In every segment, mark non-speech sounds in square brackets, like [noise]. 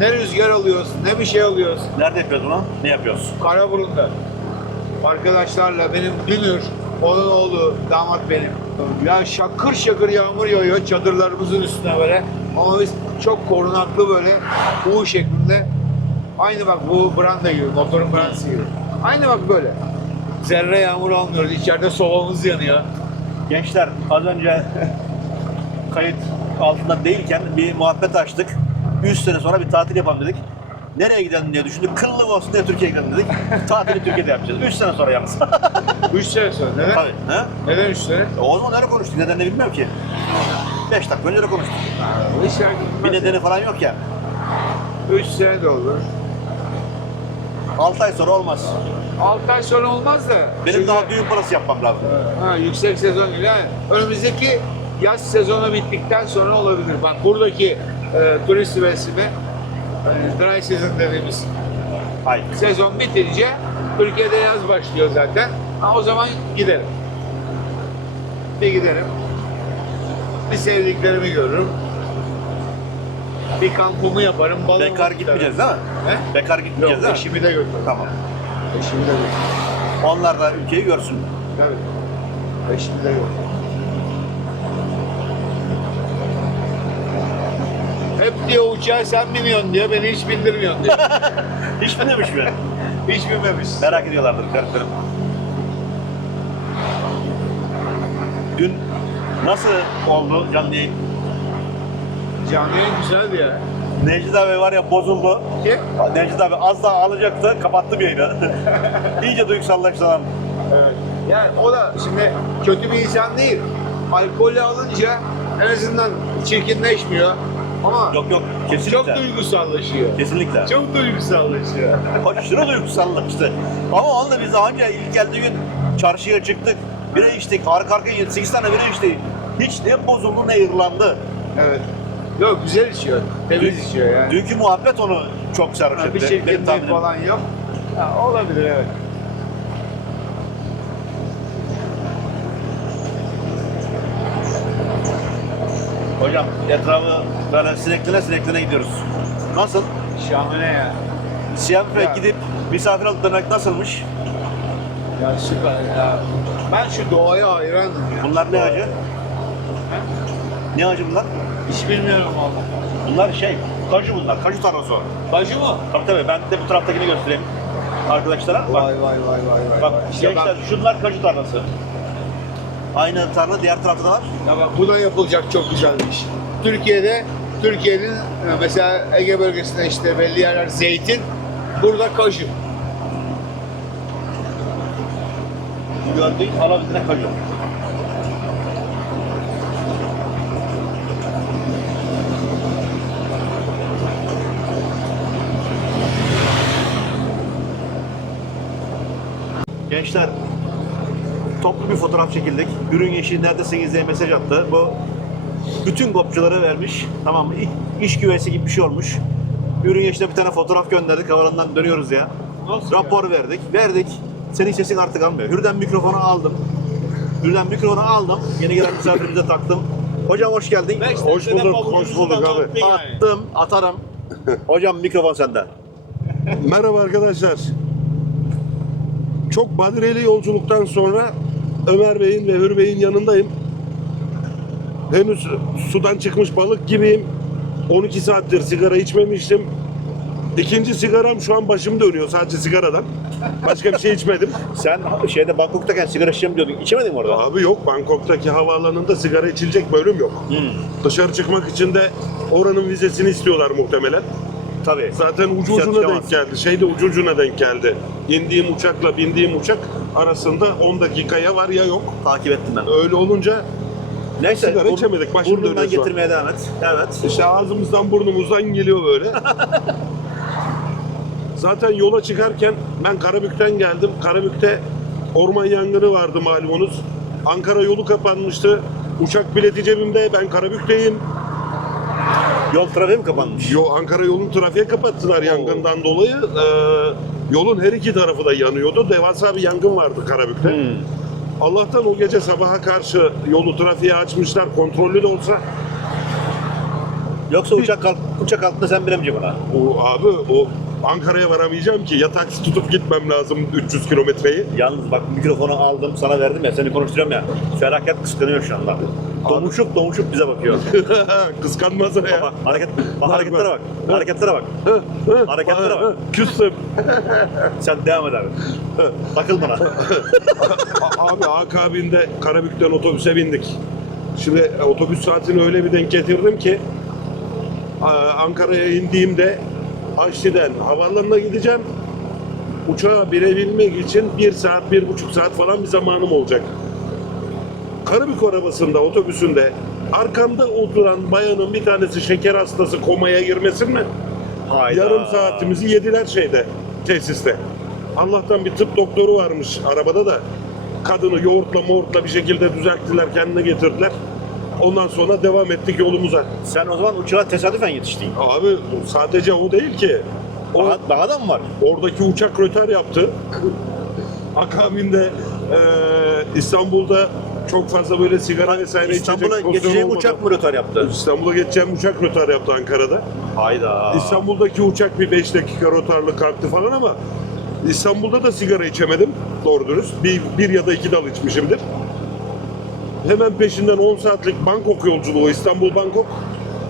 Ne rüzgar alıyoruz, ne bir şey alıyoruz. Nerede yapıyoruz bunu? Ne yapıyoruz? Karaburun'da. Arkadaşlarla benim Dünür, onun oğlu, damat benim. Ya şakır şakır yağmur yağıyor çadırlarımızın üstüne böyle. Ama biz çok korunaklı böyle U şeklinde. Aynı bak bu branda gibi, motorun brandası gibi. Aynı bak böyle. Zerre yağmur almıyoruz. İçeride sobamız yanıyor. Gençler az önce [laughs] kayıt altında değilken bir muhabbet açtık. 3 sene sonra bir tatil yapalım dedik. Nereye gidelim diye düşündük. Kıllık olsun diye Türkiye'ye gidelim dedik. Tatili Türkiye'de yapacağız. 3 sene sonra yalnız. 3 sene sonra. Neden? Tabii. He? Neden 3 sene? E, O zaman nerede konuştuk? Nedenini bilmiyorum ki. 5 dakika önce de konuştuk. Hiç Bir nedeni falan yok ya. 3 sene de olur. 6 ay sonra olmaz. 6 ay sonra olmaz da. Benim Çünkü- daha düğün parası yapmam lazım. Ha, yüksek sezon. Yani önümüzdeki yaz sezonu bittikten sonra olabilir. Bak buradaki e, turist mevsimi e, dry season dediğimiz Ay. sezon bitince Türkiye'de yaz başlıyor zaten. Ha, o zaman giderim. Bir giderim. Bir sevdiklerimi görürüm. Bir kampımı yaparım. balımı Bekar gitmeyeceğiz değil mi? He? Bekar Yok, gitmeyeceğiz değil mi? eşimi de götürürüm. Tamam. Eşimi de götürürüm. Onlar da ülkeyi görsün. Tabii. Eşimi de götürürüm. Diyor uçağa sen biniyorsun diyor, beni hiç bindirmiyorsun diyor. [laughs] Hiç mi demiş mi? hiç binmemiş. Merak ediyorlardır kardeşlerim. Dün nasıl oldu canlı yayın? Canlı yayın güzeldi ya. Necdet abi var ya bozuldu. Ki? Necdet abi az daha ağlayacaktı, kapattım yayını. [laughs] İyice duygusallaştı adam. Evet. Yani o da şimdi kötü bir insan değil. Alkolü alınca en azından çirkinleşmiyor. Ama Yok yok, kesinlikle. çok duygusallaşıyor. Kesinlikle. Çok duygusallaşıyor. [laughs] Aşırı duygusallaştı. Ama onu da biz daha önce ilk geldiği gün çarşıya çıktık. Bira içtik, arka arkaya 7-8 tane bira içtik. Hiç ne bozuldu ne yırlandı. evet. Yok güzel içiyor. Temiz içiyor yani. Dünkü muhabbet onu çok sarhoş Ha, etti. bir Benim tahminim. falan yok. Ha, olabilir evet. Hocam etrafı böyle sineklene sineklene gidiyoruz. Nasıl? Şahane ya. Siyafet'e Ya. gidip misafir alıp dönmek nasılmış? Ya süper ya. Ben şu doğaya hayranım ya. Bunlar ne acı? Ha? Ne acı bunlar? Hiç bilmiyorum valla. Bunlar şey, kaju bunlar, kaju tarlası o. Bacı mı? Tabii tabii ben de bu taraftakini göstereyim arkadaşlara. Bak, Vay vay vay vay vay. bak İşte gençler bak, şunlar kaju tarlası. Aynı tarla diğer tarafta da var. ya bak bu da yapılacak çok güzel bir iş. Türkiye'de, Türkiye'nin e, mesela Ege bölgesinde işte belli yerler zeytin, burada kaju. Gördüğün alabildiğine kaju. Gençler toplu bir fotoğraf çekildik. Ürün yeşil neredesiniz diye mesaj attı. Bu bütün kopçulara vermiş. Tamam mı? İş güveysi gibi bir şey olmuş. Ürün yeşile bir tane fotoğraf gönderdik. Havalandan dönüyoruz ya. Nasıl Rapor verdik. Verdik. Senin sesin artık almıyor. Hürden mikrofonu aldım. Hürden mikrofonu aldım. Yeni gelen misafirimize taktım. Hocam hoş geldin. Hoş bulduk, hoş bulduk abi. Attım, atarım. [laughs] Hocam mikrofon sende. Merhaba arkadaşlar. Çok badireli yolculuktan sonra Ömer Bey'in ve Hür Bey'in yanındayım. Henüz sudan çıkmış balık gibiyim. 12 saattir sigara içmemiştim. İkinci sigaram şu an başım dönüyor sadece sigaradan. Başka bir şey içmedim. [laughs] Sen şeyde Bangkok'tayken sigara içeceğim diyordun. İçemedin mi orada? Abi yok Bangkok'taki havaalanında sigara içilecek bölüm yok. Hmm, Dışarı çıkmak için de oranın vizesini istiyorlar muhtemelen. tabii. Zaten ucu ucuna denk geldi. Şey de ucu ucuna denk geldi. İndiğim uçakla bindiğim uçak arasında 10 dakika ya var ya yok. Takip ettim ben. Öyle olunca Neyse. Sigara burn- içemedik, başım Burnundan getirmeye devam et. Evet. işte ağzımızdan burnumuzdan geliyor böyle. Zaten yola çıkarken ben Karabük'ten geldim. Karabük'te orman yangını vardı malumunuz. Ankara yolu kapanmıştı. Uçak bileti cebimde. Ben Karabük'teyim. Yol trafiği mi kapanmış? Yo Ankara yolunu trafiğe kapattılar yangından dolayı. Ee, yolun her iki tarafı da yanıyordu. Devasa bir yangın vardı Karabük'te. Hmm. Allah'tan o gece sabaha karşı yolu trafiğe açmışlar. Kontrollü de olsa Yoksa uçak kalk, uçak altında sen bilemeyeceksin ona. O abi o Ankara'ya varamayacağım ki. Ya taksi tutup gitmem lazım 300 kilometreyi. Yalnız bak mikrofonu aldım sana verdim ya seni konuşturuyorum ya. Felaket kıskanıyor şu anda. Domuşup domuşup bize bakıyor. [laughs] Kıskanmaz ya. Bak hareket, bak hareketlere bak. Hareketlere bak. Hareketlere bak. Küstüm. [laughs] Sen devam et abi. Takıl bana. Abi akabinde Karabük'ten otobüse bindik. Şimdi e, otobüs saatini öyle bir denk getirdim ki Ankara'ya indiğimde Haçlı'den havaalanına gideceğim. Uçağa binebilmek için bir saat, bir buçuk saat falan bir zamanım olacak. Karabük arabasında, otobüsünde arkamda oturan bayanın bir tanesi şeker hastası komaya girmesin mi? Hayda. Yarım saatimizi yediler şeyde, tesiste. Allah'tan bir tıp doktoru varmış arabada da. Kadını yoğurtla moğurtla bir şekilde düzelttiler, kendine getirdiler. Ondan sonra devam ettik yolumuza. Sen o zaman uçağa tesadüfen yetiştin. Abi sadece o değil ki. O, Daha, daha da mı var? oradaki uçak rötar yaptı. [laughs] Akabinde eee, İstanbul'da çok fazla böyle sigara vesaire İstanbul'a geçeceğim uçak mı rötar yaptı? İstanbul'a geçeceğim uçak rötar yaptı Ankara'da. Hayda. İstanbul'daki uçak bir 5 dakika rotarlı kalktı falan ama İstanbul'da da sigara içemedim doğru dürüst. Bir, bir ya da iki dal içmişimdir. Hemen peşinden 10 saatlik Bangkok yolculuğu İstanbul Bangkok.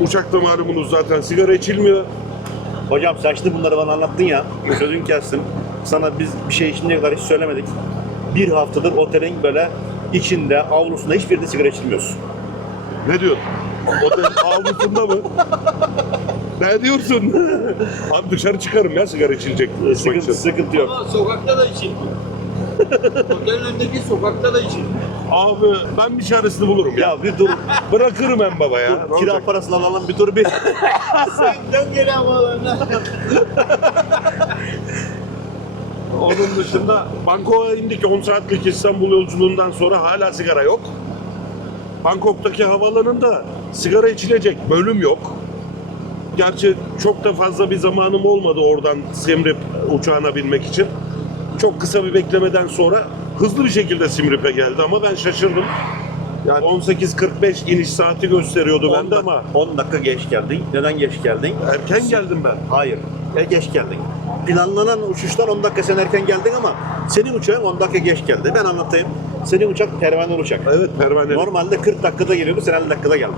Uçakta malumunuz zaten sigara içilmiyor. Hocam şimdi bunları bana anlattın ya. Sözün kestim. Sana biz bir şey şimdiye kadar hiç söylemedik. Bir haftadır otelin böyle içinde, avlusunda hiçbirinde sigara içilmiyorsun. Ne diyorsun? Otel [laughs] avlusunda mı? ne diyorsun? [laughs] Abi dışarı çıkarım ya sigara içilecek. Sıkıntı, sıkıntı yok. Ama sokakta da için. [laughs] Otelin önündeki sokakta da için. Abi ben bir çaresini bulurum ya. Ya bir dur. Bırakırım en baba ya. Ne dur kira olacak? parasını alalım bir dur bir. [laughs] Sen dön geri havalarına. [laughs] Onun dışında Bangkok'a indik 10 saatlik İstanbul yolculuğundan sonra hala sigara yok. Bangkok'taki havaalanında sigara içilecek bölüm yok. Gerçi çok da fazla bir zamanım olmadı oradan Simrip uçağına binmek için. Çok kısa bir beklemeden sonra hızlı bir şekilde Simrip'e geldi ama ben şaşırdım. Yani 18.45 iniş saati gösteriyordu 10 bende ama 10 dakika geç geldin. Neden geç geldin? erken geldim ben. Hayır. E geç geldin. Planlanan uçuştan 10 dakika sen erken geldin ama senin uçağın 10 dakika geç geldi. Ben anlatayım. Senin uçak pervane uçak. Evet pervane. Normalde 40 dakikada geliyordu, sen 50 dakikada geldin.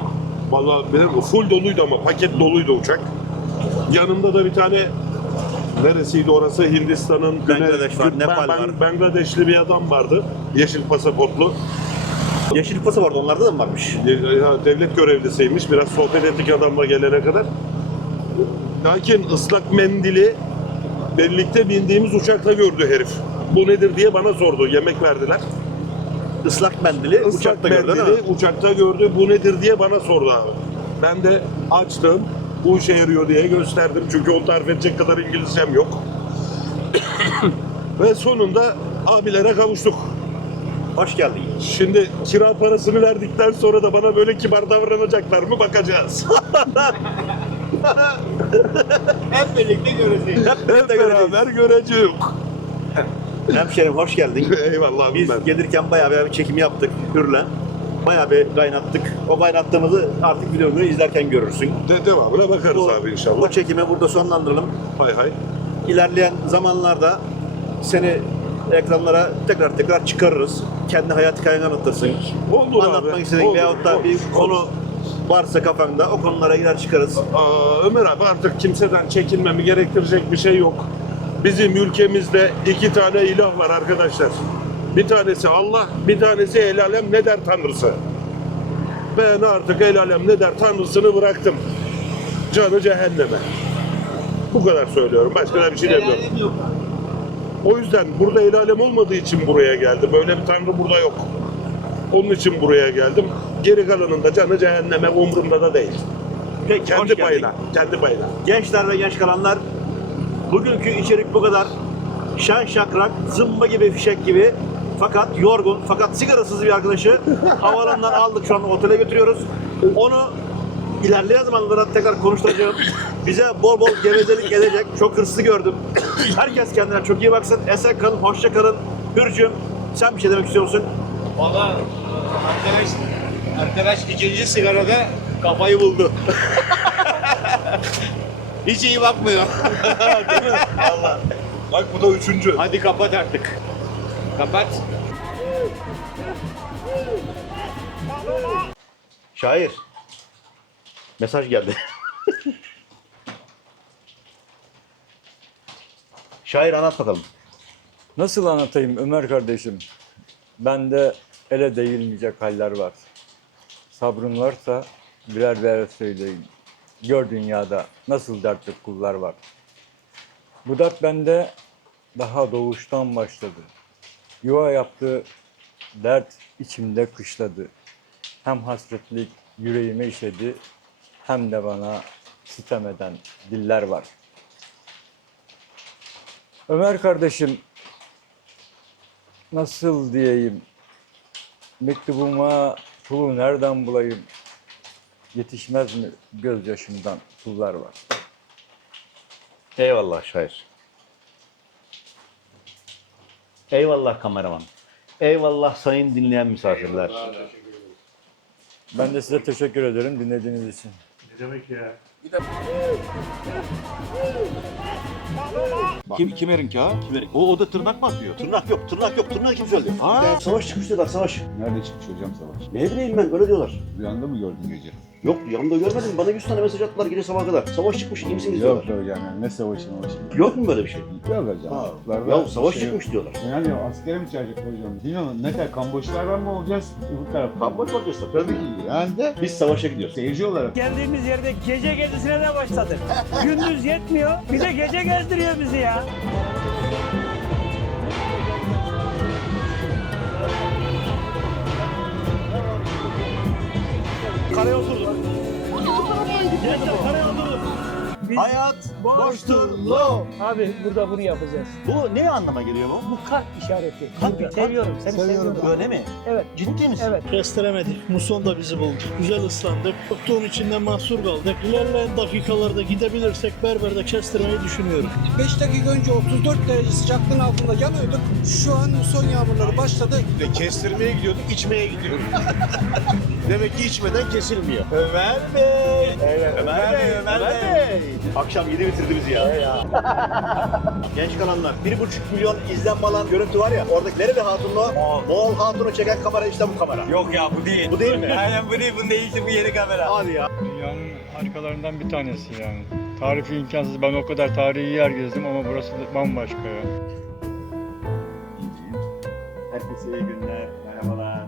Vallahi benim full doluydu ama paket doluydu uçak. Yanımda da bir tane neresiydi orası Hindistan'ın Bangladeş var, Nepal var. Bangladeşli bir adam vardı. Yeşil pasaportlu. Yeşil pası vardı, onlarda da mı varmış? Ya, Devlet görevlisiymiş. Biraz sohbet ettik adamla gelene kadar. Lakin ıslak mendili birlikte bindiğimiz uçakta gördü herif. Bu nedir diye bana sordu. Yemek verdiler. Islak mendili Islak uçakta gördün mendili uçakta gördü. Bu nedir diye bana sordu abi. Ben de açtım. Bu işe yarıyor diye gösterdim. Çünkü onu tarif edecek kadar İngilizcem yok. [coughs] Ve sonunda abilere kavuştuk. Hoş geldin. Şimdi kira parasını verdikten sonra da bana böyle kibar davranacaklar mı bakacağız. [laughs] Hep birlikte göreceğiz. Hep beraber göreceğiz. Hemşerim hoş geldin. [laughs] Eyvallah Biz ben. gelirken bayağı bir çekim yaptık Hür'le. Bayağı bir kaynattık. O kaynattığımızı artık videomu izlerken görürsün. De devamına bakarız Bu, abi inşallah. bu çekimi burada sonlandıralım. Hay hay. İlerleyen zamanlarda seni ekranlara tekrar tekrar çıkarırız. Kendi hayat hikayeni anlatırsın. Olur Anlatmak abi. istediğin olur, veyahut da olur, bir olur. konu varsa kafanda o konulara girer çıkarız. Aa, Ömer abi artık kimseden çekinmemi gerektirecek bir şey yok. Bizim ülkemizde iki tane ilah var arkadaşlar. Bir tanesi Allah, bir tanesi el alem ne der tanrısı. Ben artık el alem ne der tanrısını bıraktım. Canı cehenneme. Bu kadar söylüyorum. Başka da bir şey demiyorum. O yüzden burada el alem olmadığı için buraya geldim. Böyle bir tanrı burada yok. Onun için buraya geldim. Geri kalanın da canı cehenneme umurumda da değil. Peki, Kendi payına, kendi payına. Gençler ve genç kalanlar bugünkü içerik bu kadar. Şen şakrak, zımba gibi, fişek gibi fakat yorgun, fakat sigarasız bir arkadaşı havaalanından aldık şu an otele götürüyoruz. Onu ilerleyen zamanlarda tekrar konuşturacağım. Bize bol bol gevezelik edecek. Çok hırslı gördüm. Herkes kendine çok iyi baksın. Esen kalın, hoşça kalın. Hürcüm, sen bir şey demek istiyor musun? Valla arkadaş, arkadaş ikinci sigarada kafayı buldu. [laughs] Hiç iyi bakmıyor. [laughs] Allah. Bak bu da üçüncü. Hadi kapat artık. Kapat. Şair. Mesaj geldi. Şair anlat bakalım. Nasıl anlatayım Ömer kardeşim? Bende ele değilmeyecek haller var. Sabrın varsa birer birer söyleyin. Gör dünyada nasıl dertli kullar var. Bu dert bende daha doğuştan başladı. Yuva yaptı, dert içimde kışladı. Hem hasretlik yüreğime işedi, hem de bana sitem eden diller var. Ömer kardeşim, nasıl diyeyim, mektubuma pulu nereden bulayım? Yetişmez mi gözyaşımdan pullar var. Eyvallah şair. Eyvallah kameraman. Eyvallah sayın dinleyen misafirler. Ben de size teşekkür ederim dinlediğiniz için. Kim, kim erinki ha? O, o da tırnak mı atıyor? Tırnak yok, tırnak yok. Tırnak kim söyledi? Aa, savaş çıkmış diyorlar, savaş. Nerede çıkmış hocam savaş? Ne bileyim ben, öyle diyorlar. Rüyanda mı gördün gece? Yok, yanımda görmedim. Bana 100 tane mesaj attılar gece sabaha kadar. Savaş çıkmış, iyi misiniz Yok diyorlar. hocam yani ne savaşı mavaşı. Yok mu böyle bir şey? Yok hocam. Ha. Ya savaş şey yok. çıkmış diyorlar. Yani askere mi çağıracak hocam? Bilmiyorum ne kadar Kamboçlardan mı olacağız? Öbür taraftan. Kamboç olacağız tabii. Tabii ki. Yani de Biz savaşa gidiyoruz. seyirci olarak. Geldiğimiz yerde gece gezisine de başladık. Gündüz yetmiyor, bir de gece gezdiriyor bizi ya. Karaya oturduk. Gençler karaya oturduk. Hayat boştur lo. Abi burada bunu yapacağız. Bu ne anlama geliyor bu? Bu kalp işareti. Kalp, Burada. Seviyorum, seni seviyorum. Öyle mi? Evet, Ciddi misin? evet. Kestiremedik. Muson da bizi buldu. Güzel ıslandık. Koktuğun içinde mahsur kaldık. İlerleyen dakikalarda gidebilirsek berberde kestirmeyi düşünüyorum. 5 dakika önce 34 derece sıcaklığın altında yanıyorduk. Şu an son yağmurları başladı. Kestirmeye gidiyorduk, içmeye gidiyoruz. [laughs] Demek ki içmeden kesilmiyor. Ömer Bey. Evet, Ömer, Bey, Ömer, Bey. Akşam yedi bitirdi bizi ya. [laughs] Genç kalanlar, bir buçuk milyon izlenme alan görüntü var ya, oradakileri de hatunla, Moğol hatunu çeken kamera işte bu kamera. Yok ya bu değil. Bu değil mi? [laughs] Aynen bu değil. Bu değilse bu yeni kamera. Hadi ya. Dünyanın harikalarından bir tanesi yani. Tarifi imkansız. Ben o kadar tarihi yer gezdim ama burası da bambaşka ya. Herkese iyi günler, merhabalar.